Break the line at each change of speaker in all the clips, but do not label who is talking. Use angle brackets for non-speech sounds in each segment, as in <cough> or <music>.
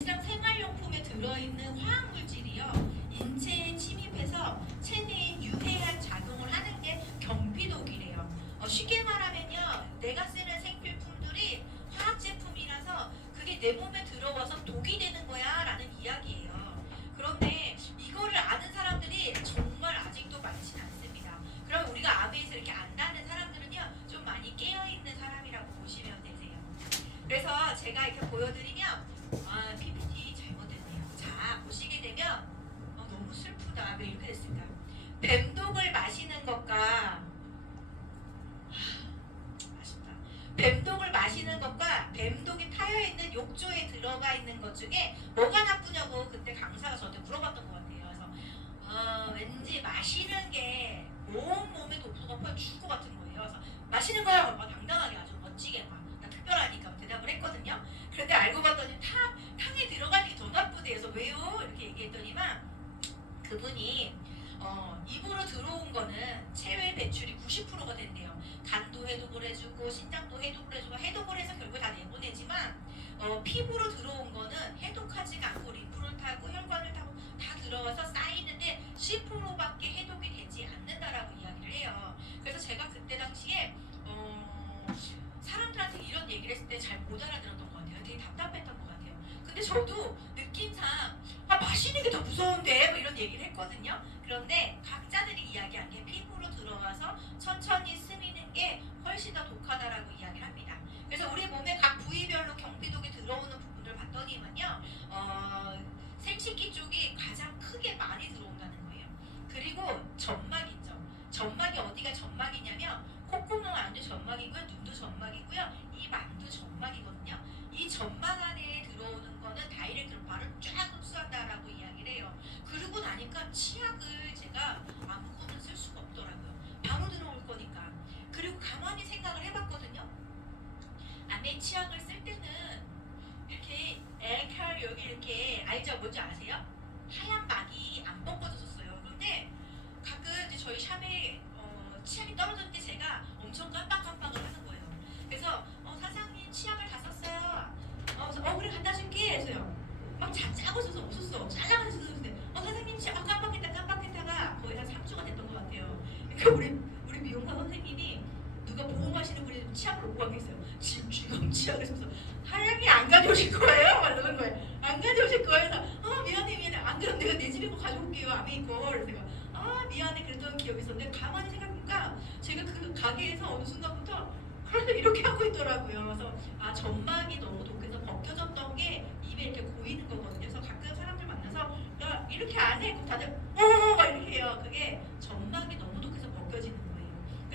일상 생활용품에 들어있는 화학물질이요. 인체에 침입해서 체내에 유해한 작용을 하는 게 경피독이래요. 어, 쉽게 말하면요. 내가 쓰는 생필품들이 화학 제품이라서 그게 내 몸에 들어와서 독이 되는 거야 라는 이야기예요. 그런데 이거를 아는 사람들이 정말 아직도 많지는 않습니다. 그럼 우리가 암에서 이렇게 안다는 사람들은요. 좀 많이 깨어 있는 사람이라고 보시면 되세요. 그래서 제가 이렇게 보여드리면 아 PPT 잘못됐네요. 자 보시게 되면 어, 너무 슬프다. 왜 이렇게 됐을까? 뱀독을 마시는 것과 하, 아쉽다. 뱀독을 마시는 것과 뱀독이 타여 있는 욕조에 들어가 있는 것 중에 뭐가 나쁘냐고 그때 강사가 저한테 물어봤던 것 같아요. 그래서 어, 왠지 마시는 게 온 몸에 독소 어, 생식기 쪽이 가장 크게 많이 들어온다는 거예요. 그리고 점막 있죠. 점막이 어디가 점막이냐면 콧구멍 안도 점막이고요, 눈도 점막이고요, 입 안도 점막이거든요. 이 점막 안에 들어오는 거는 다이렉트로 바로 쫙 흡수한다라고 이야기를 해요. 그러고 나니까 치약을 제가 아무거나 쓸 수가 없더라고요. 바로 들어올 거니까. 그리고 가만히 생각을 해봤거든요. 안에 치약을 쓸 때는 이렇게 엘칼 여기 이렇게 알죠? 뭔지 아세요? 하얀 막이 안 벗겨졌었어요. 그런데 가끔 이제 저희 샵에 어, 치약이 떨어질 때 제가 엄청 깜빡깜빡을 하는 거예요. 그래서 어, 사장님 치약을 다 썼어요. 어, 그래서 어 그래 갖다 줄게 해서요. 막 자, 짜고 있어서 없었어. 잘라가지고 있었는데 어 사장님 치약 아, 깜빡했다 깜빡했다가 거의 한 3주가 됐던 것 같아요. 그러니까 우리 누가 보험하시는 분이 치약을 놓고 가 계세요. 지금 지금 치약을 써서 하얀이 안 가져오실 거예요? 막 이러는 거예요. 안 가져오실 거예요. 그래서 아 미안해 미안해. 안 그럼 내가 내 집에 거 가져올게요. 아메 이 걸. 그래서 내가 아 미안해 그랬던 기억이 있었는데 가만히 생각해보니까 제가 그 가게에서 어느 순간부터 그래서 이렇게 하고 있더라고요. 그래서 아 점막이 너무 독해서 벗겨졌던 게 입에 이렇게 고이는 거거든요. 그래서 가끔 사람들 만나서 야 이렇게 안 해. 그럼 다들 어막 이렇게 해요. 그게 점막이 너무 독해서 벗겨지는.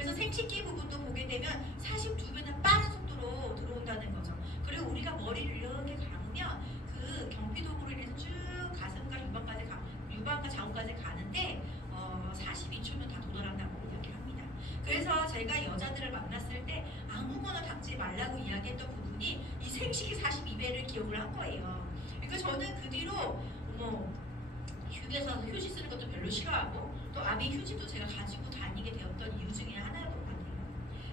그래서 생식기 부분도 보게 되면 42배나 빠른 속도로 들어온다는 거죠. 그리고 우리가 머리를 이렇게 감으면 그 경피독으로 인해서 쭉 가슴과 유방까지 가, 유방과 좌우까지 가는데 어, 42초면 다 도달한다고 이야기를 합니다. 그래서 제가 여자들을 만났을 때 아무거나 닦지 말라고 이야기했던 부분이 이 생식기 42배를 기억을 한 거예요. 그러니까 저는 그 뒤로 어머 휴게소 휴지 쓰는 것도 별로 싫어하고 또 아미 휴지도 제가 가지고 다니게 되었던 이유 중에 하나였던 것 같아요.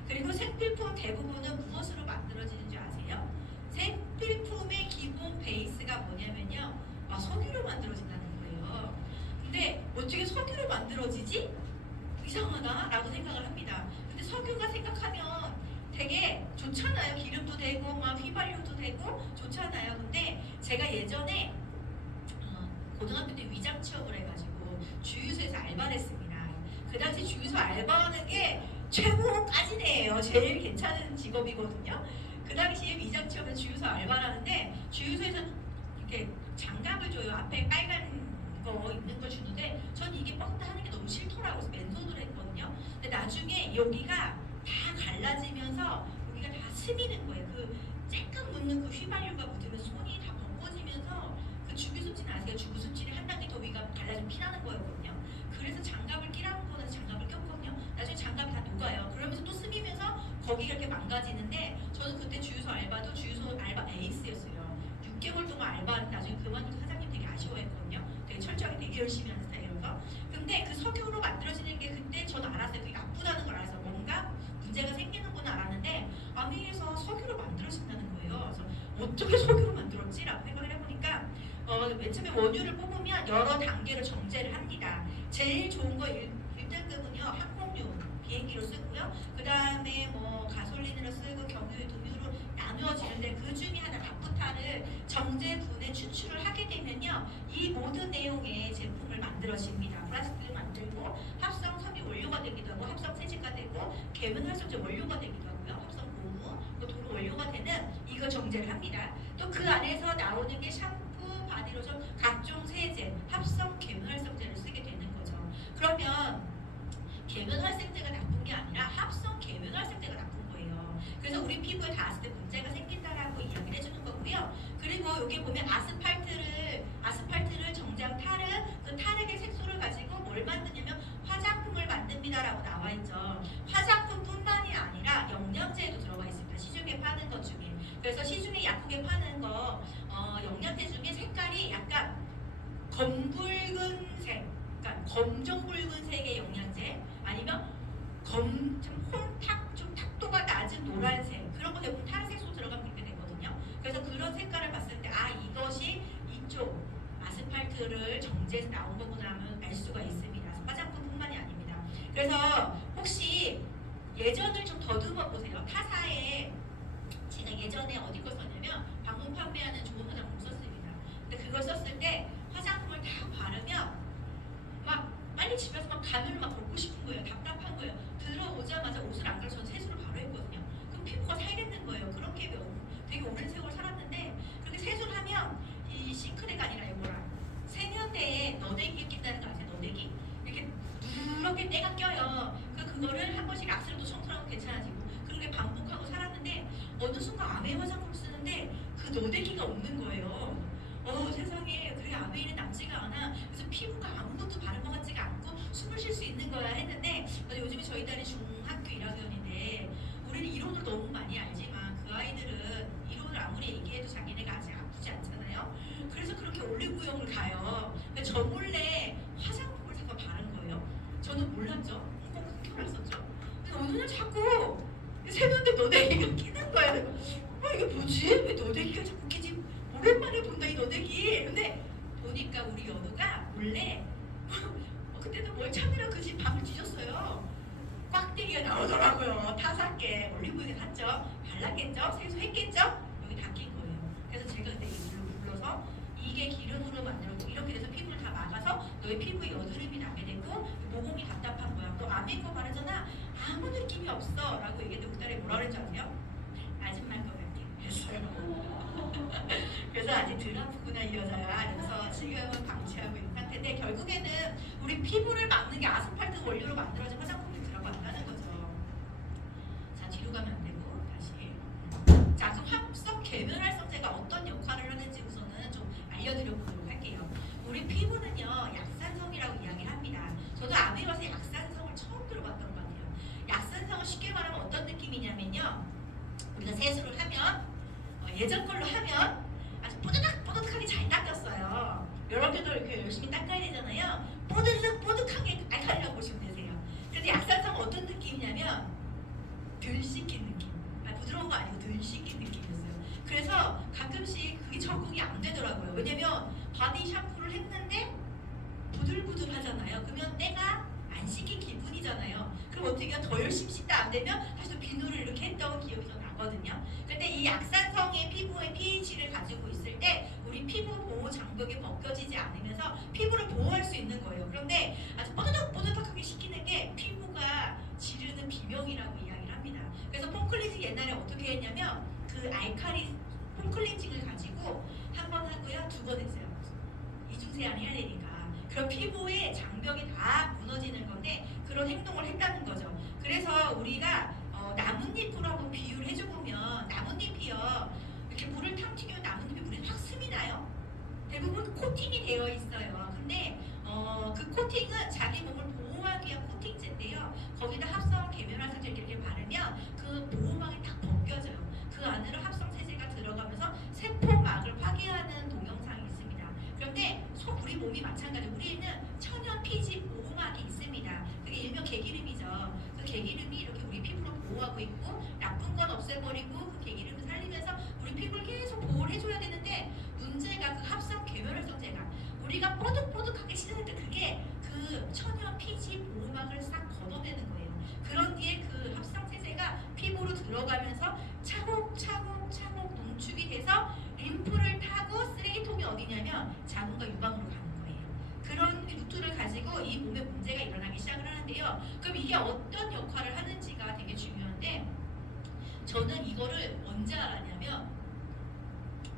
그리고 생필품 대부분은 무엇으로 만들어지는 줄 아세요? 생필품의 기본 베이스가 뭐냐면요. 아, 석유로 만들어진다는 거예요. 근데 어떻게 석유로 만들어지지? 이상하다라고 생각을 합니다. 근데 석유가 생각하면 되게 좋잖아요. 기름도 되고 막 휘발유도 되고 좋잖아요. 근데 제가 예전에 어, 고등학교 때 위장 취업을 해가지고 주유소에서 알바를 했습니다. 그 당시 주유소 알바하는 게 최고까지네요. 제일 괜찮은 직업이거든요. 그 당시에 위장 취업은 주유소 알바를 하는데 주유소에서 이렇게 장갑을 줘요. 앞에 빨간 거 있는 걸 주는데 전 이게 뻥다 하는 게 너무 싫더라고요. 그래서 맨손으로 했거든요. 근데 나중에 여기가 다 갈라지면서 여기가 다 스미는 거예요. 그 쬐끔 묻는 그 휘발유가 묻으면 손이 다 벗겨지면서 그 주기수진 아세요? 주기수진이 한 단계 더 위가 갈라지면 피나는 거였거든요. 그래서 장갑을 끼라는 거는 장갑을 꼈거든요. 나중에 장갑이 다 녹아요. 그러면서 또 스미면서 거기가 이렇게 망가지는데 저는 그때 주유소 알바도 주유소 알바 에이스였어요. 6개월 동안 알바하는 나중에 그만두고 사장님 되게 아쉬워했거든요. 되게 철저하게 되게 열심히 하는 스타일이어서. 근데 그 석유로 만들어지는 게 그때 전 알았어요. 그게 나쁘다는 걸 알았어요. 뭔가 문제가 생기는구나 알았는데 아미에서 석유로 만들어진다는 거예요. 그래서 어떻게 석유로 만들었지라고 생각을 해보니까 어, 맨 처음에 원유를 뽑으면 여러 단계로 정제를 합니다. 제일 좋은 거 1, 1등급은요 항공유 비행기로 쓰고요. 그 다음에 뭐 가솔린으로 쓰고 경유, 등유로 나누어지는데 그 중에 하나 나프타를 정제분에 추출을 하게 되면요 이 모든 내용의 제품을 만들어집니다. 플라스틱을 만들고 합성 섬유 원료가 되기도 하고 합성 세제가 되고 계면 활성제 원료가 되기도 하고요. 합성 고무, 또 도로 원료가 되는 이거 정제를 합니다. 또 그 안에서 나오는 게 샴푸, 바디로션, 각종 세제, 합성 계면 활성제를 쓰게 되는 거죠. 그러면 계면 활성제가 나쁜 게 아니라 합성 계면 활성제가 나쁜 거예요. 그래서 우리 피부에 닿았을 때 문제가 생긴다라고 이야기를 해주는 거고요. 그리고 여기 보면 아스팔트를 아스팔트를 정제한 타르 그 타르의 색소를 가지고 뭘 만드냐면 화장품을 만듭니다라고 나와 있죠. 화장품뿐만이 아니라 영양제에도 들어가 있습니다. 시중에 파는 것 중에. 그래서 시중에 약국에 파는 거 어, 영양제 중에 색깔이 약간 검붉은색, 그러니까 검정 붉은색의 영양제 아니면 검좀 혼탁 좀 탁도가 낮은 노란색 그런 거 대부분 타르색소 들어가면 그렇게 되거든요. 그래서 그런 색깔을 봤을 때 아 이것이 이쪽 아스팔트를 정제해서 나온 거구나 하면 알 수가 있습니다. 화장품뿐만이 아닙니다. 그래서 혹시 예전을 좀 더듬어 보세요. 타사에 제가 예전에 어디 거 썼냐면 방문 판매하는 좋은 화장품 썼습니다. 근데 그걸 썼을 때 화장품을 다 바르면 막 빨리 집에서 막 가면을 막 벗고 싶은 거예요. 답답한 거예요. 들어오자마자 옷을 안 갈아서 세수를 바로 했거든요. 그럼 피부가 살겠는 거예요. 그렇게 몇- 되게 오랜 세월 살았는데 그렇게 세수를 하면 이 싱크대가 아니라 이거라 세면대에 너대기가 낀다는 거 아세요? 너대기 이렇게 누렇게 때가 껴요. 그 그거를 한 번씩 락스로도 청소하고 괜찮아지고 그렇게 반복하고 살았는데 어느 순간 아메 화장품 쓰는데 그 너대기가 없는 거예요. 어 세상에 그게 아메이는 남지가 않아. 그래서 피부가 아무것도 바른 것 같지가 않고 숨을 쉴 수 있는 거야 했는데 요즘에 저희 딸이 중학교 1학년인데 우리는 이론을 너무 많이 알지만 그 아이들은 이론을 아무리 얘기해도 자기네가 아직 아프지 않잖아요. 그래서 그렇게 올리브영을 가요. 근데 저 몰래 화장품을 사서 바른 거예요. 저는 몰랐죠. 꼭 그렇게 몰랐었죠. 근데 어느 날 자꾸 세면대 너대기가 끼는 거예요. 어 이게 뭐지? 왜 너대기가 자꾸 끼지? 오랜만에 본다 이 너대기. 근데 보니까 우리 연우가 몰래 <laughs> 어, 그때도 뭘 찾느라 그 집 방을 뒤졌어요. 꽉대기가 나오더라고요. 타사께 올리브영에 갔죠. 발랐겠죠? 세수했겠죠? 여기 다 낀 거예요. 그래서 제가 그때 이불로 불러서 이게 기름으로 만들고 이렇게 돼서 피부를 다 막아서 너의 피부에 여드름이 나게 되고 모공이 답답한 거야. 너 아메이크업 바르잖아. 아무 느낌이 없어. 라고 얘기했는데 그 딸이 뭐라 그랬지 것 같아. 했어요. <laughs> 그래서 아직 덜 아프구나 이 여자야. 그래서 지금은 방치하고 있는 상태인데 결국에는 우리 피부를 막는 게 아스팔트 원료로 만들어진 화장품이 들어간다는 거죠. 자 뒤로 가면 안 되고 다시. 자 그럼 합성 계면활성제가 어떤 역할을 하는지 우선은 좀 알려드려보도록 할게요. 우리 피부는요 약산성이라고 이야기를 합니다. 저도 아메 와서 약산성을 처음 들어봤던 것 같아요. 약산성은 쉽게 말하면 어떤 느낌이냐면요. 우리가 세수를 하면 어, 예전 걸로 하면 아주 뽀드득 뽀드득하게 잘 닦였어요. 여러분들도 이렇게 열심히 닦아야 되잖아요. 뽀드득 뽀드득하게 알칼리라고 보시면 되세요. 근데 약산성은 어떤 느낌이냐면 덜 씻긴 느낌. 아, 부드러운 거 아니고 덜 씻긴 느낌이었어요. 그래서 가끔씩 그게 적응이 안 되더라고요. 왜냐면 바디 샴푸를 했는데 부들부들 하잖아요. 그러면 때가 안 씻긴 기분이잖아요. 그럼 어떻게? 더 열심히 씻다 안 되면 다시 또 비누를 이렇게 했던 기억이 좀 나거든요. 근데 이 약산성의 피부의 pH를 가지고 있을 때 우리 피부 보호 장벽이 벗겨지지 않으면서 피부를 보호할 수 있는 거예요. 그런데 아주 뽀드득 뽀드득하게 씻기는 게 피부가 지르는 비명이라고 이야기를 합니다. 그래서 폼클렌징 옛날에 어떻게 했냐면 그 알칼리 폼클렌징을 가지고 한 번 하고요 두 번 했어요. 이중 세안 해야 되니까. 그럼 피부의 장벽이 다 무너지는 건데 그런 행동을 했다는 거죠. 그래서 우리가 어, 나뭇잎으로 비유를 해줘보면 나뭇잎이요 이렇게 물을 탁 튀기면 나뭇잎이 물이 확 스미 나요. 대부분 코팅이 되어 있어요. 근데 어, 그 코팅은 자기 몸을 보호하기 위한 코팅제인데요. 거기다 합성 계면활성제 이렇게 바르면 그 보호막이 딱 벗겨져요. 그 안으로 합성 세제가 들어가면서 세포막을 파괴하는 동영상이 있습니다. 그런데 소 우리 몸이 마찬가지. 우리는 천연 피지 보호막이 있습니다. 그게 일명 개기름이죠. 그 개기름이 이렇게 보호하고 있고 나쁜 건 없애버리고 그 계기를 그 살리면서 우리 피부를 계속 보호를 해줘야 되는데 문제가 그 합성 계면활성제가 우리가 뽀득뽀득하게 시작했던 그게 그 천연 피지 보호막을 싹 걷어내는 거예요. 그런 뒤에 그 합성체제가 피부로 들어가면서 차곡차곡차곡 농축이 돼서 림프를 타고 쓰레기통이 어디냐면 자궁과 유방으로 가는 거예요. 그런 루트를 가지고 이 몸에 문제가 일어나기 시작을 하는데요. 그럼 이게 어떤 역할을 하는지가 되게 중요한데 저는 이거를 언제 알았냐면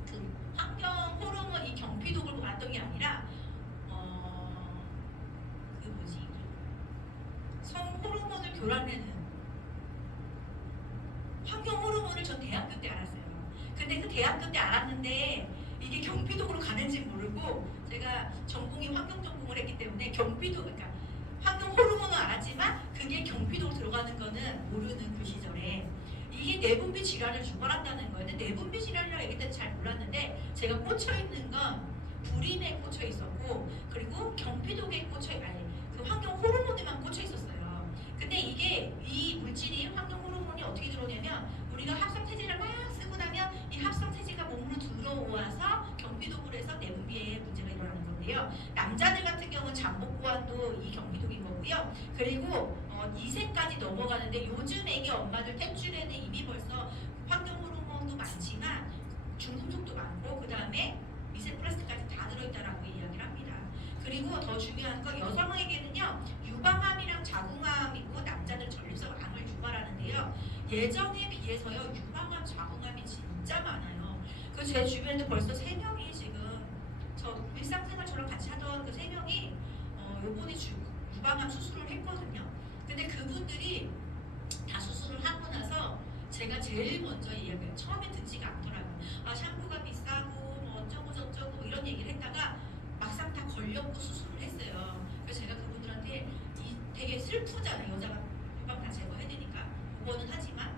그 환경 호르몬 이 경피독을 봤던 게 아니라 어그 뭐지 성 호르몬을 교란하는 환경 호르몬을 전 대학교 때 알았어요. 근데 그 대학교 때 알았는데 이게 경피독으로 모르고 제가 전공이 환경 전공을 했기 때문에 경피독 그러니까 환경 호르몬은 알았지만 그게 경피독으로 들어가는 거는 모르는 그 시절에 이게 내분비 질환을 유발한다는 거예요. 내분비 질환이라고 얘기 때는 잘 몰랐는데 제가 꽂혀 있는 건 불임에 꽂혀 있었고 그리고 경피독에 꽂혀 아니 그 환경 호르몬에만 꽂혀 있었어요. 근데 이게 이 물질이 환경 호르몬이 어떻게 들어오냐면 우리가 합성 세제를 막 쓰고 나면 이 합성 세제가 몸으로 들어와서 경피독으로 해서 내분비에 문제가 일어나는 건데요. 남자들 같은 경우는 잠복 보완도 이 경피독인 거고요. 그리고 어, 2세까지 넘어가는데 요즘 애기 엄마들 탯줄에는 이미 벌써 환경 호르몬도 많지만 중금속도 많고 그 다음에 미세 플라스틱까지 다 들어있다라고 이야기를 합니다. 그리고 더 중요한 건 여성에게는요 유방암이랑 자궁암 있고 남자들 전립선 암을 유발하는데요 예전에 비해서요 유방암 자궁암이 진짜 많아요. 그 제 주변에도 벌써 세 명이 저 일상생활 저랑 같이 하던 그 세 명이 어, 요번에 주, 유방암 수술을 했거든요. 근데 그분들이 다 수술을 하고 나서 제가 제일 먼저 이야기해요. 처음에 듣지가 않더라고요. 아 샴푸가 비싸고 뭐 어쩌고 저쩌고 뭐 이런 얘기를 했다가 막상 다 걸렸고 수술을 했어요. 그래서 제가 그분들한테 이 되게 슬프잖아요. 여자가 유방 다 제거해야 되니까 그거는 하지만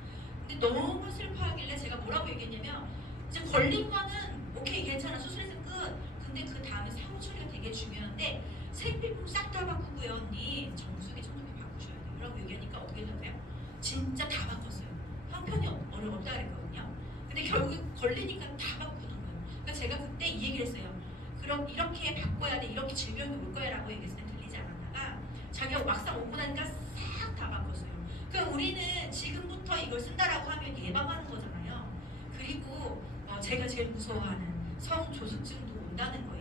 근데 너무 슬퍼하길래 제가 뭐라고 얘기했냐면 이제 걸린 거는 오케이 괜찮아 수술해서 끝. 근데 그 다음에 사후 처리가 되게 중요한데 생필품 싹 다 바꾸고요 언니 정수기 청소기 바꾸셔야 돼요. 라고 얘기하니까 어떻게 되나요? 진짜 다 바꿨어요. 형편이 없- 어려웠다 그랬거든요. 근데 결국 걸리니까 다 바꾸는 거예요. 그러니까 제가 그때 이 얘기를 했어요. 그럼 이렇게 바꿔야 돼, 이렇게 질병이 올 거야 라고 얘기했을 때 들리지 않았다가 자기가 막상 오고 나니까 싹 다 바꿨어요. 그러니까 우리는 지금부터 이걸 쓴다라고 하면 예방하는 거잖아요. 그리고 어, 제가 제일 무서워하는 성조숙증도 온다는 거예요.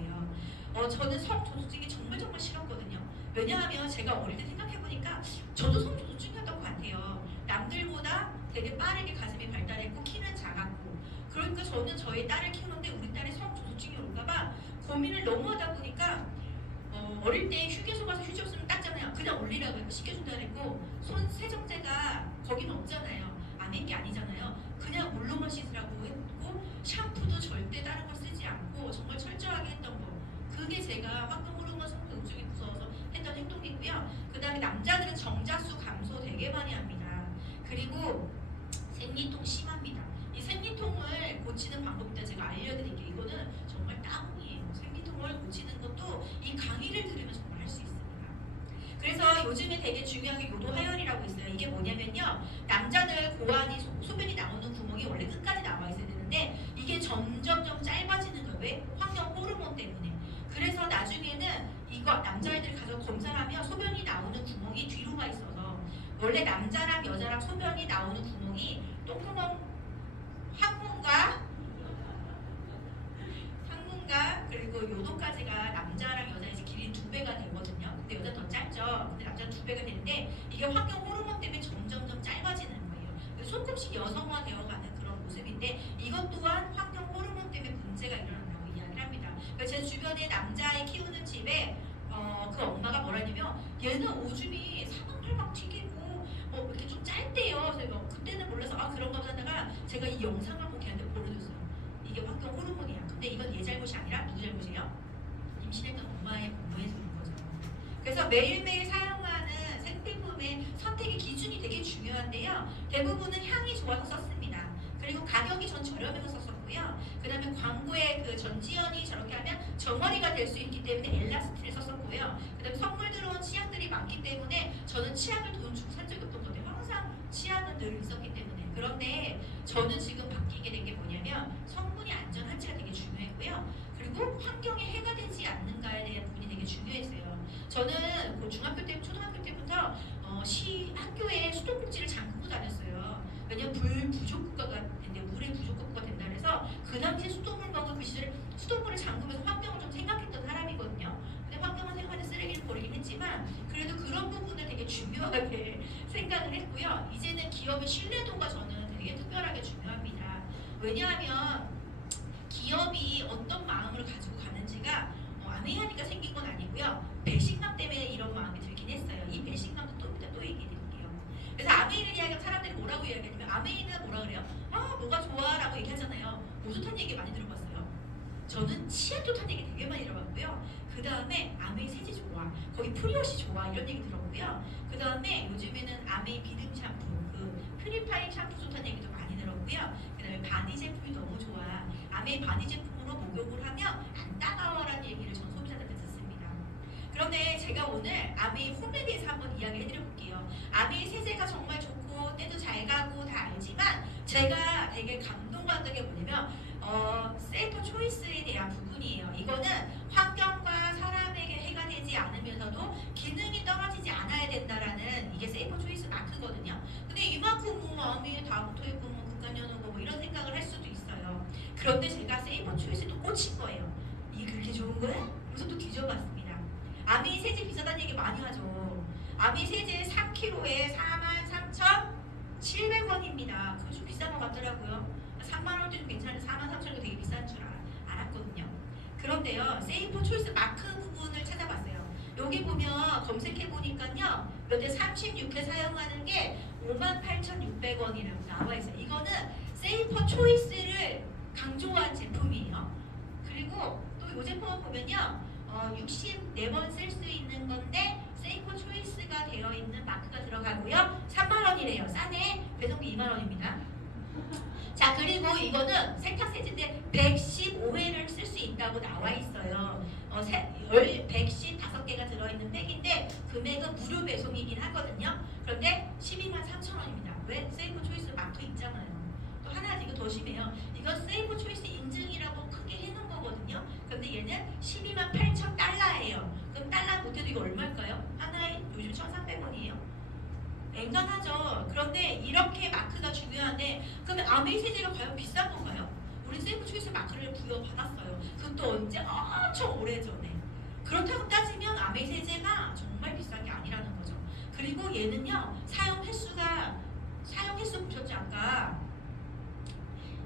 어, 저는 성조숙증이 정말 정말 싫었거든요. 왜냐하면 제가 어릴 때 생각해보니까 저도 성조숙증이었던 것 같아요. 남들보다 되게 빠르게 가슴이 발달했고 키는 작았고 그러니까 저는 저희 딸을 키우는데 우리 딸이 성조숙증이 올까봐 고민을 너무 하다 보니까 어, 어릴 때 휴게소 가서 휴지 없으면 닦잖아요. 그냥 올리라고 해서 씻겨준다 그랬고 손 세정제가 거기는 없잖아요. 아닌 게 아니잖아요. 그냥 물로만 씻으라고 했고 샴푸도 절대 다른 거 쓰지 않고 정말 철저하게 했던 거. 그게 제가 황금 호르몬 성동증이 무서워서 했던 행동이고요. 그 다음에 남자들은 정자수 감소 되게 많이 합니다. 그리고 생리통 심합니다. 이 생리통을 고치는 방법도 제가 알려드릴게요. 이거는 정말 따봉이에요. 생리통을 고치는 것도 이 강의를 들으면 정말 할 수 있습니다. 그래서 요즘에 되게 중요한 게 요도 하열이라고 있어요. 이게 뭐냐면요. 남자들 고환이 소, 소변이 나오는 구멍이 원래 끝까지 나와 있어야 되는데 이게 점점점 짧아지는 거예요. 왜? 환경 호르몬 때문에. 그래서 나중에는 이거 남자애들이 가서 검사를 하면 소변이 나오는 구멍이 뒤로 가 있어서 원래 남자랑 여자랑 소변이 나오는 구멍이 똥구멍 항문과 항문과 그리고 요도까지가 남자랑 여자의 길이 두 배가 되거든요. 근데 여자 더 짧죠. 근데 남자 두 배가 되는데 이게 환경 호르몬 때문에 점점점 짧아지는 거예요. 조금씩 여성화 되어가는 그런 모습인데 이것 또한 환경 호르몬 때문에 문제가 일어 그러니까 제 주변에 남자애 키우는 집에 어, 그 엄마가 뭐라냐면 얘는 오줌이 사방팔방 튀기고 어, 이렇게 좀 짧대요. 그래서 내가 그때는 몰라서 아 그런가 보다 하다가 제가 이 영상을 한번 걔한테 보여줬어요. 이게 환경 호르몬이야. 근데 이건 얘 잘못이 아니라 누구 잘못이에요? 임신했던 엄마의 부모의 잘인 거죠. 그래서 매일매일 사용하는 생필품의 선택의 기준이 되게 중요한데요. 대부분은 향이 좋아서 썼습니다. 그리고 가격이 전 저렴해서 썼 었고요. 그 다음에 광고에 그 전지현이 저렇게 하면 정어리가 될 수 있기 때문에 엘라스틴을 썼었고요. 그 다음에 선물 들어온 치약들이 많기 때문에 저는 치약을 돈 주고 산 적이 없던 것 같아요. 항상 치약은 늘 있었기 때문에. 그런데 저는 지금 바뀌게 된 게 뭐냐면 성분이 안전한지가 되게 중요했고요. 그리고 환경에 해가 되지 않는가에 대한 부분이 되게 중요했어요. 저는 그 중학교 때, 초등학교 때부터 어, 시 학교에 수도꼭지를 잠그고 다녔어요. 왜냐면 불 부족 국가가 된대 물의 부족 국가가 된다 그래서 그 당시에 수돗물 먹은 그 수돗물을 잠그면서 환경을 좀 생각했던 사람이거든요. 근데 환경은 생각하는 쓰레기를 버리긴 했지만 그래도 그런 부분을 되게 중요하게 <laughs> 생각을 했고요. 이제는 기업의 신뢰도가 저는 되게 특별하게 중요합니다. 왜냐하면 기업이 어떤 마음을 가지고 가는지가 어, 아메이하니까 생긴 건 아니고요. 배신감 때문에 이런 마음이 들긴 했어요. 이 배신감도 또 또 얘기해 드릴게요. 그래서 아메이를 이야기하면 사람들이 뭐라고 이야기하냐면 아메이는 뭐라 그래요? 아 뭐가 좋아라고 얘기하잖아요. 얘기 많이 들어봤어요. 저는 좋다는 얘기 되게 많이 들어봤고요. 그 다음에 아메이 세제 좋아, 거기 프리오시 좋아 이런 얘기 들었고요. 그 다음에 요즘에는 아메이 비듬 샴푸, 그 퓨리파잉 샴푸 좋다는 얘기도 많이 들었고요. 그 다음에 바디 제품이 너무 좋아. 아메이 바디 제품으로 목욕을 하면 안 따가워라는 얘기를 전 소비자들한테 듣습니다. 그런데 제가 오늘 아메이 홈에 대해서 한번 이야기해 드려볼게요. 아메이 세제가 정말 좋고 때도 잘 가고 다 알지만 제가 되게 감동받는 게 뭐냐면 어, 세이프 초이스에 대한 부분이에요. 이거는 환경과 사람에게 해가 되지 않으면서도 기능이 떨어지지 않아야 된다라는 이게 세이프 초이스 마크거든요. 근데 이만큼 뭐 마음이 다 붙어있고 뭐 극단연하고 뭐 이런 생각을 할 수도 있어요. 그런데 제가 세이프 초이스에 또 꽂힌 거예요. 이게 그렇게 좋은 거야? 그래서 또 뒤져봤습니다. 아미 세제 비싸다는 얘기 많이 하죠. 아미 세제 3kg에 43,700원입니다. 그거 좀 비싼 것 같더라고요. 3만 원대 좀 괜찮은데 4만 3천 원 되게 비싼 줄 알- 알았거든요. 그런데요, 세이프 초이스 마크 부분을 찾아봤어요. 여기 보면 검색해 보니까요, 몇대 36회 사용하는 게 58,600원이라고 나와 있어요. 이거는 세이프 초이스를 강조한 제품이에요. 그리고 또 이 제품을 보면요, 어, 64번 쓸 수 있는 건데 세이프 초이스가 되어 있는 마크가 들어가고요, 3만 원이래요. 싸네. 배송비 2만 원입니다. 자 그리고 이거는 세탁 세제인데 115회를 쓸 수 있다고 나와 있어요. 어, 세, 열, 115개가 들어있는 팩인데 금액은 무료 배송이긴 하거든요. 그런데 12만 3천 원입니다. 왜? 세이프 초이스 마크 있잖아요. 또 하나 이거 더 심해요. 이건 세이프 초이스 인증이라고 크게 해놓은 거거든요. 그런데 얘는 12만 8천 달러예요. 그럼 달러 못해도 이거 얼마일까요? 하나에 요즘 1,300원이에요. 앵간하죠. 그런데 이렇게 마크가 중요한데 그러면 아메이 세제가 과연 비싼 건가요? 우리 세이프 초이스 마크를 부여받았어요. 그것도 언제 엄청 오래전에. 그렇다고 따지면 아메이 세제가 정말 비싼 게 아니라는 거죠. 그리고 얘는요 사용 횟수가 사용 횟수 보셨죠 아까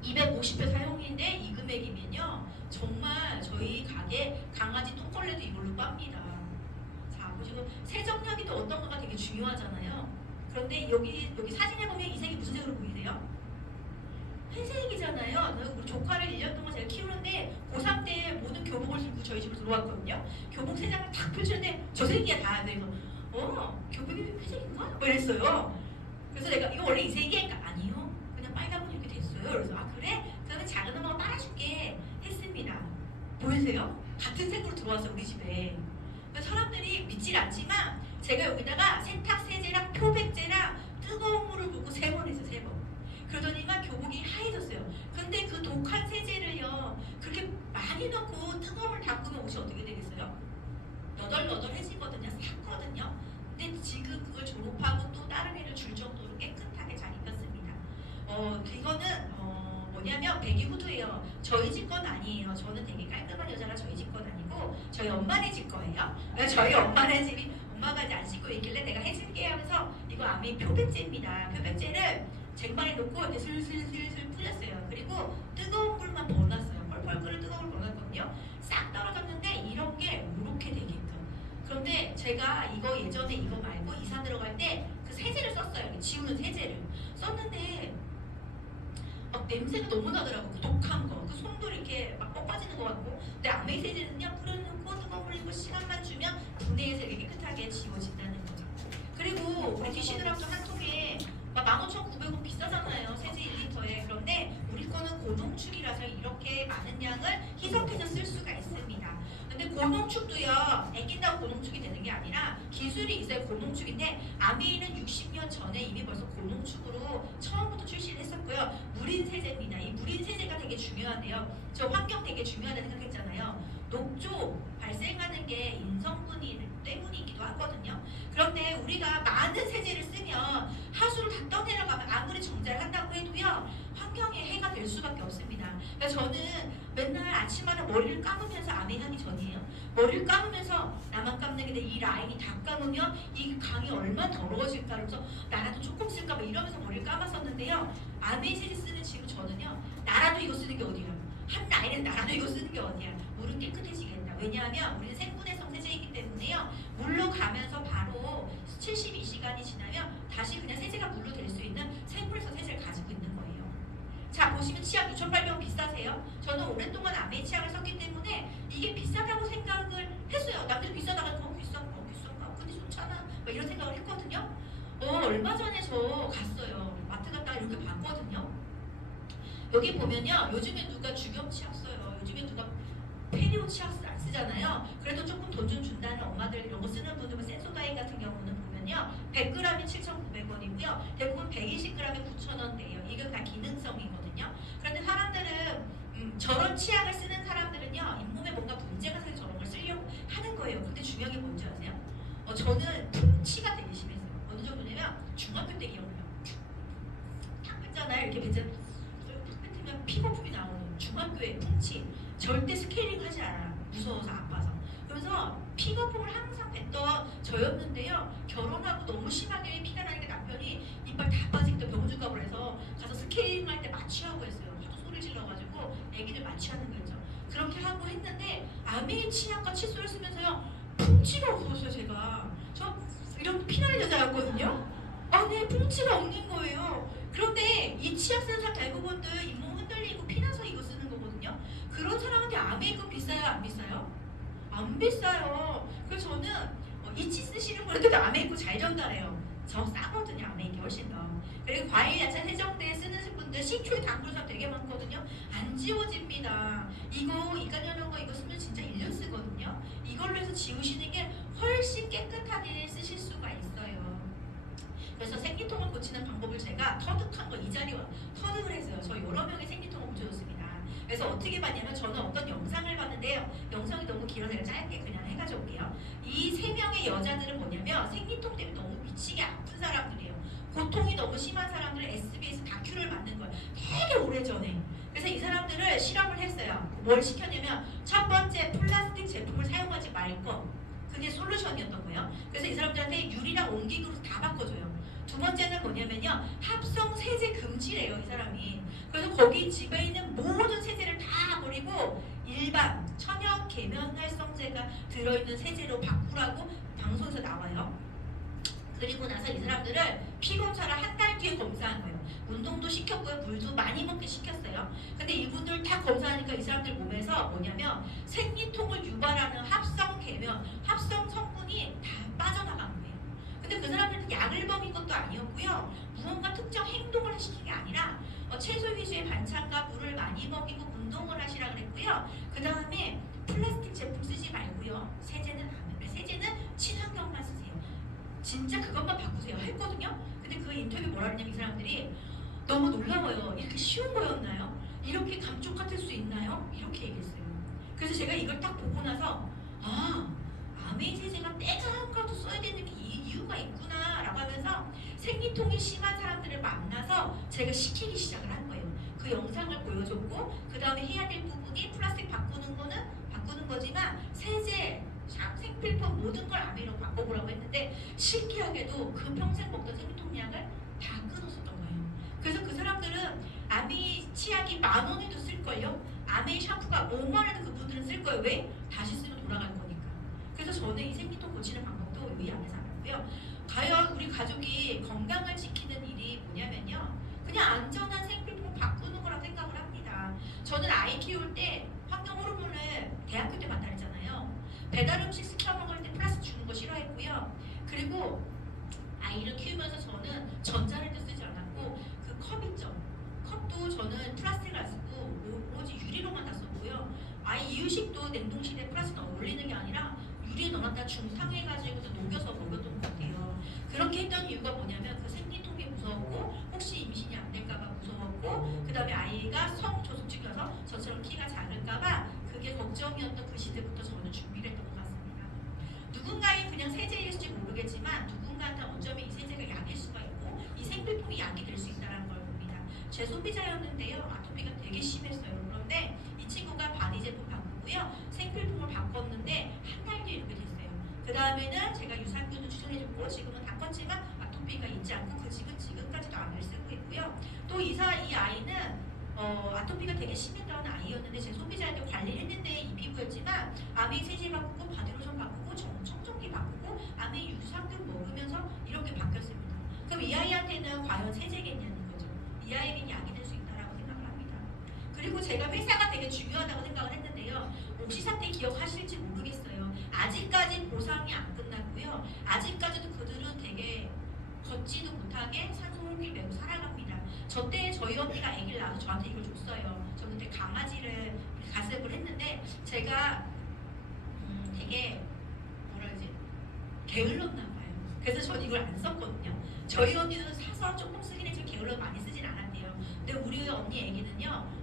250회 사용인데 이 금액이면요 정말 저희 가게 강아지 똥걸레도 이걸로 빱니다. 자 보시고 세정력이 또 어떤 거가 되게 중요하잖아요. 그런데 여기 여기 사진에 보면 이 색이 무슨 색으로 보이세요? 회색이잖아요. 우리 조카를 1년 동안 제가 키우는데 고3 때 모든 교복을 입고 저희 집으로 들어왔거든요. 교복 세 장을 탁 펼쳤는데 저 색이야 다. 그래서 어 교복이 회색인가? 뭐 이랬어요. 그래서 내가 이거 원래 이 색이니까 아니요. 그냥 빨간색이 이렇게 됐어요. 그래서 아 그래? 그러면 작은 엄마가 빨아줄게 했습니다. 보이세요? 같은 색으로 들어왔어요 우리 집에. 사람들이 믿질 않지만 제가 여기다가 세탁 세제랑 표백제랑 뜨거운 물을 붓고 세 번 했어요 세 번. 그러더니만 교복이 하얘졌어요. 근데 그 독한 세제를요 그렇게 많이 넣고 뜨거운 물 닦으면 옷이 어떻게 되겠어요? 너덜너덜해지거든요. 삭거든요. 근데 지금 그걸 졸업하고 또 다른 애를 줄 정도로 깨끗하게 잘 입혔습니다. 어 이거는 어 뭐냐면 배기 후드예요. 저희 집 건 아니에요. 저는 되게 깔끔한 여자라 저희 집 건 아니고 저희 엄마네 집 거예요. 그래서 저희 엄마네 집이 엄마가 이제 안 씻고 있길래 내가 해줄게 하면서 이거 아미 표백제입니다. 표백제를 쟁반에 놓고 이렇게 슬슬슬슬 뿌렸어요. 그리고 뜨거운 물만 버놨어요. 펄펄 끓는 뜨거운 물 버놨거든요. 싹 떨어졌는데 이런 게 이렇게 되게끔. 그런데 제가 이거 예전에 이거 말고 이사 들어갈 때 그 세제를 썼어요. 지우는 세제를 썼는데 막 냄새가 너무 나더라고. 그 독한 거. 그 손도 이렇게 막 뻑빠지는 것 같고. 근데 아메이 세제는요. 뿌려 뜨거운 물리고 시간만 주면 분해해서 이렇게 깨끗하게 지워진다는 거죠. 그리고 우리 디시드랍도 한 통에 막 15,900원 비싸잖아요. 세제 1리터에. 그런데 우리 거는 고농축이라서 이렇게 많은 양을 희석해서 쓸 수가 있습니다. 근데 고농축도요. 애낀다고 고농축이 되는 게 아니라 기술이 있어야 고농축인데 아메이는 60년 전에 이미 벌써 고농축으로 처음부터 출시를 했었고요. 무린 세제입니다. 이 무린 세제가 되게 중요한데요. 저 환경 되게 중요하다 생각했잖아요. 녹조 게 인성분이 때문이기도 하거든요. 그런데 우리가 많은 세제를 쓰면 하수를 다 떠내려 가면 아무리 정자를 한다고 해도요 환경에 해가 될 수밖에 없습니다. 그러니까 저는 맨날 아침마다 머리를 감으면서 아메 하기 전이에요. 머리를 감으면서 나만 감는 게 이 라인이 다 감으면 이 강이 얼마나 더러워질까 그래서 나라도 조금 쓸까 봐 이러면서 머리를 감았었는데요. 아메 세제 쓰는 지금 저는요 나라도 이거 쓰는 게 어디야? 한 라인은 나라도 이거 쓰는 게 어디야? 물은 깨끗해지겠다. 왜냐하면 우리는 생분해성 세제이기 때문에요. 물로 가면서 바로 72시간이 지나면 다시 그냥 세제가 물로 될 수 있는 생분해성 세제를 가지고 있는 거예요. 자 보시면 치약 6,800원 비싸세요. 저는 오랫동안 아메 치약을 썼기 때문에 이게 비싸다고 생각을 했어요. 남들이 비싸다고 어 비싼가 어 비싼가 근데 좋잖아 막 이런 생각을 했거든요. 어 얼마 전에 저 갔어요. 마트 갔다가 이렇게 봤거든요. 여기 보면요. 요즘에 누가 주경 치약 써요. 요즘에 누가 치약 안 쓰잖아요. 그래도 조금 돈 좀 준다는 엄마들 이런 거 쓰는 분들은 센소다인 같은 경우는 보면요. 100g이 7,900원이고요. 대부분 120g에 9,000원대예요. 이건 다 기능성이거든요. 그런데 사람들은 음, 저런 치약을 쓰는 사람들은요. 잇몸에 뭔가 문제가 생겨 저런 걸 쓰려고 하는 거예요. 근데 중요한 게 뭔지 아세요? 어, 저는 풍치가 되게 심했어요. 어느 정도냐면 중학교 때 기억나요. 탁 뱉잖아요. 이렇게 뱉잖아요. 탁 뱉으면 피거품이 나오는 중학교의 풍치. 절대 스케일링 하지 않아요. 무서워서 아파서. 그래서 피거품을 항상 뱉던 저였는데요. 결혼하고 너무 심하게 피가 나니까 남편이 이빨 다 빠지겠다 병원주 가보라 해서 가서 스케일링 할 때 마취하고 했어요. 하도 소리 질러가지고 애기들 마취하는 거죠. 그렇게 하고 했는데 아메이 치약과 칫솔을 쓰면서요. 풍치가 없어졌어요 제가. 저 이런 피나는 여자였거든요. 아, 네, 풍치가 없는 거예요. 그런데 이 치약 쓰는 사람 대부분들 잇몸 흔들리고 피나서 거거든요. 그런 사람한테 아메이크 비싸요, 안 비싸요? 안 비싸요. 그래서 저는 어, 이치 쓰시는 분한테도 아메이크 잘 전달해요. 저 싸거든요, 아메이크 훨씬 더. 그리고 과일, 야채, 세정제 쓰는 분들 식초에 담그는 되게 많거든요. 안 지워집니다. 이거 이간염한 거 이거 쓰면 진짜 1년 쓰거든요. 이걸로 해서 지우시는 게 훨씬 깨끗하게 쓰실 수가 있어요. 그래서 생리통을 고치는 방법을 제가 터득한 거 이 자리와 터득을 했어요. 저 여러 명의 생리통을 고쳐줬습니다. 그래서 어떻게 봤냐면 저는 어떤 영상을 봤는데요. 영상이 너무 길어서 짧게 그냥 해가지고 올게요. 이 세 명의 여자들은 뭐냐면 생리통 때문에 너무 미치게 아픈 사람들이에요. 고통이 너무 심한 사람들 SBS 다큐를 만든 거예요. 되게 오래전에. 그래서 이 사람들을 실험을 했어요. 뭘 시켰냐면 첫 번째 플라스틱 제품을 사용하지 말 것. 그게 솔루션이었던 거예요. 그래서 이 사람들한테 유리랑 온기구로 다 바꿔줘요. 두 번째는 뭐냐면요. 합성 세제 금지래요, 이 사람이. 그래서 거기 집에 있는 모든 세제를 다 버리고 일반 천연 계면 활성제가 들어있는 세제로 바꾸라고 방송에서 나와요. 그리고 나서 이 사람들을 피 검사를 한 달 뒤에 검사한 거예요. 운동도 시켰고요, 물도 많이 먹게 시켰어요. 근데 이분들 다 검사하니까 이 사람들 몸에서 뭐냐면 생리통을 유발하는 합성 계면, 합성 성분이 다 빠져나간 거예요. 근데 그 사람들은 약을 먹인 것도 아니었고요. 무언가 특정 행동을 시킨 게 아니라 어, 채소 위주의 반찬과 물을 많이 먹이고 운동을 하시라 그랬고요. 그 다음에 플라스틱 제품 쓰지 말고요. 세제는 안 해요. 세제는 친환경만 쓰세요. 진짜 그것만 바꾸세요. 했거든요. 근데 그 인터뷰 뭐라 그러냐면 이 사람들이 너무 놀라워요. 이렇게 쉬운 거였나요? 이렇게 감쪽 같을 수 있나요? 이렇게 얘기했어요. 그래서 제가 이걸 딱 보고 나서 아 아메이 세제가 때가 한가도 써야 되는 게 이 이유가 있구나라고 하면서 생리통이 심한 사람들을 만나서 제가 시키기 시작을 한 거예요. 그 영상을 보여줬고 그 다음에 해야 될 부분이 플라스틱 바꾸는 거는 바꾸는 거지만 세제, 자- 생필품 모든 걸 아메이로 바꿔보라고 했는데 신기하게도 그 평생 먹던 생리통 약을 다 끊었었던 거예요. 그래서 그 사람들은 아메이 치약이 만 원에도 쓸걸요? 아메이 샴푸가 5만 원에도 그분들은 쓸 거예요. 왜? 다시 쓰면 돌아갈 거니까. 그래서 저는 이 생리통 고치는 방법도 이 안에서 알았고요. 과연 우리 가족이 건강을 지키는 일이 뭐냐면요. 그냥 안전한 생필품 바꾸는 거라고 생각을 합니다. 저는 아이 키울 때 환경 호르몬을 대학교 때 만나랬잖아요. 배달 음식 시켜 먹을 때 플라스틱 주는 거 싫어했고요. 그리고 아이를 키우면서 저는 전자레인지 쓰지 않았고 그 컵 있죠. 컵도 저는 플라스틱을 안 쓰고 오- 오직 유리로만 다 썼고요. 아이 이유식도 냉동실에 플라스틱 올리는 게 아니라 우리 너랑 다 중상해가지고서 녹여서 먹였던 것 같아요. 그렇게 했던 이유가 뭐냐면 그 생리통이 무서웠고 혹시 임신이 안 될까봐 무서웠고 그 다음에 아이가 성조숙 찍혀서 저처럼 키가 작을까봐 그게 걱정이었던 그 시대부터 저는 준비를 했던 것 같습니다. 누군가의 그냥 세제일지 모르겠지만 누군가한테 어쩌면 이 세제가 약일 수가 있고 이 생리통이 약이 될 수 있다는 걸 봅니다. 제 소비자였는데요. 아토피가 되게 심했어요. 그런데 이 친구가 바디 제품 방 바꾸고요. 생필품을 바꿨는데 한 달 뒤에 이렇게 됐어요. 그 다음에는 제가 유산균도 추천해줬고 지금은 다 껐지만 아토피가 있지 않고 그 집은 지금까지도 암을 쓰고 있고요. 또 이사 이 아이는 어, 아토피가 되게 심했던 아이였는데 제 소비자한테 관리했는데 이 피부였지만 아메이 세제 바꾸고 바디로션 바꾸고 정- 청정기 바꾸고 아메이 유산균 먹으면서 이렇게 바뀌었습니다. 그럼 이 아이한테는 과연 세제겠냐는 거죠. 이 아이에겐 약이 될 수 있다라고 생각을 합니다. 그리고 제가 회사가 되게 중요하다고 생각을 했는데 요. 옥시 사태 기억하실지 모르겠어요. 아직까지 보상이 안 끝났고요. 아직까지도 그들은 되게 걷지도 못하게 산소호흡기 메고 살아갑니다. 저 때 저희 언니가 아기를 낳아서 저한테 이걸 줬어요. 저 그때 강아지를 가습을 했는데 제가 음, 되게 뭐라 그러지 게을렀나 봐요. 그래서 전 이걸 안 썼거든요. 저희 언니는 사서 조금 쓰긴 했지만 게을러 많이 쓰진 않았대요. 근데 우리 언니 애기는요.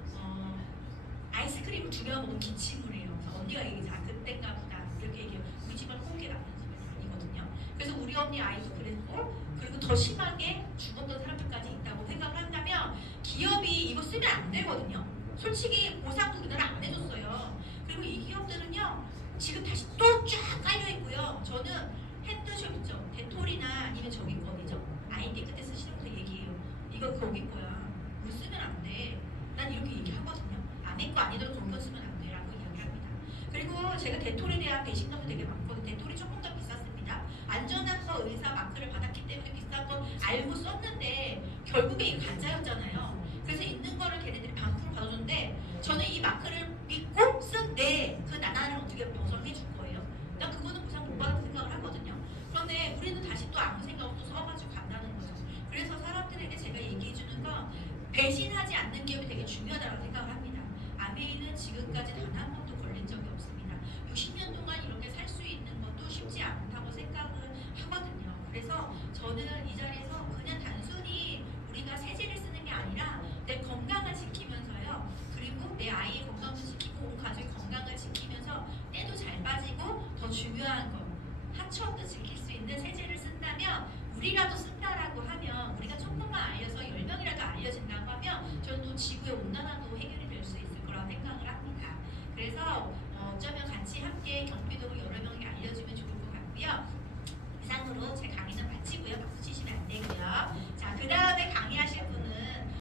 어, 아이스크림을 먹으면 기침을 해요. 그래서 언니가 얘기해 아 그땐가 보다 이렇게 얘기해요. 우리 집은 홍게 나는 집은 아니거든요. 그래서 우리 언니 아이도 그랬고 그리고 더 심하게 죽었던 사람들까지 있다고 생각을 한다면 기업이 이거 쓰면 안 되거든요. 솔직히 보상도 그대로 안 해줬어요. 그리고 이 기업들은요 지금 다시 또 쫙 깔려 있고요. 저는 핸드숍 있죠. 데톨이나 아니면 저기 거 어디죠? 아이디 끝에 쓰시는 분들 얘기해요. 이거 거기 거야. 우리 쓰면 안 돼. 난 이렇게 얘기하거든요. 아내 거 아니더라도 동전 쓰면 안 돼라고 이야기합니다. 그리고 제가 데톨에 대한 배신감도 되게 많거든요. 데톨이 조금 더 비쌌습니다. 안전한 거 의사 마크를 받았기 때문에 비싼 거 알고 썼는데 결국에 이게 가짜였잖아요. 그래서 있는 거를 걔네들이 반품을 받아줬는데 저는 이 마크를 믿고 쓴 내 그 나나를 어떻게 보상해 줄거 저는 지구의 온난화도 해결이 될 수 있을 거라고 생각을 합니다. 그래서 어, 어쩌면 같이 함께 경기도로 여러 명이 알려주면 좋을 것 같고요. 이상으로 제 강의는 마치고요. 박수 치시면 안 되고요. 자, 그 다음에 강의하실 분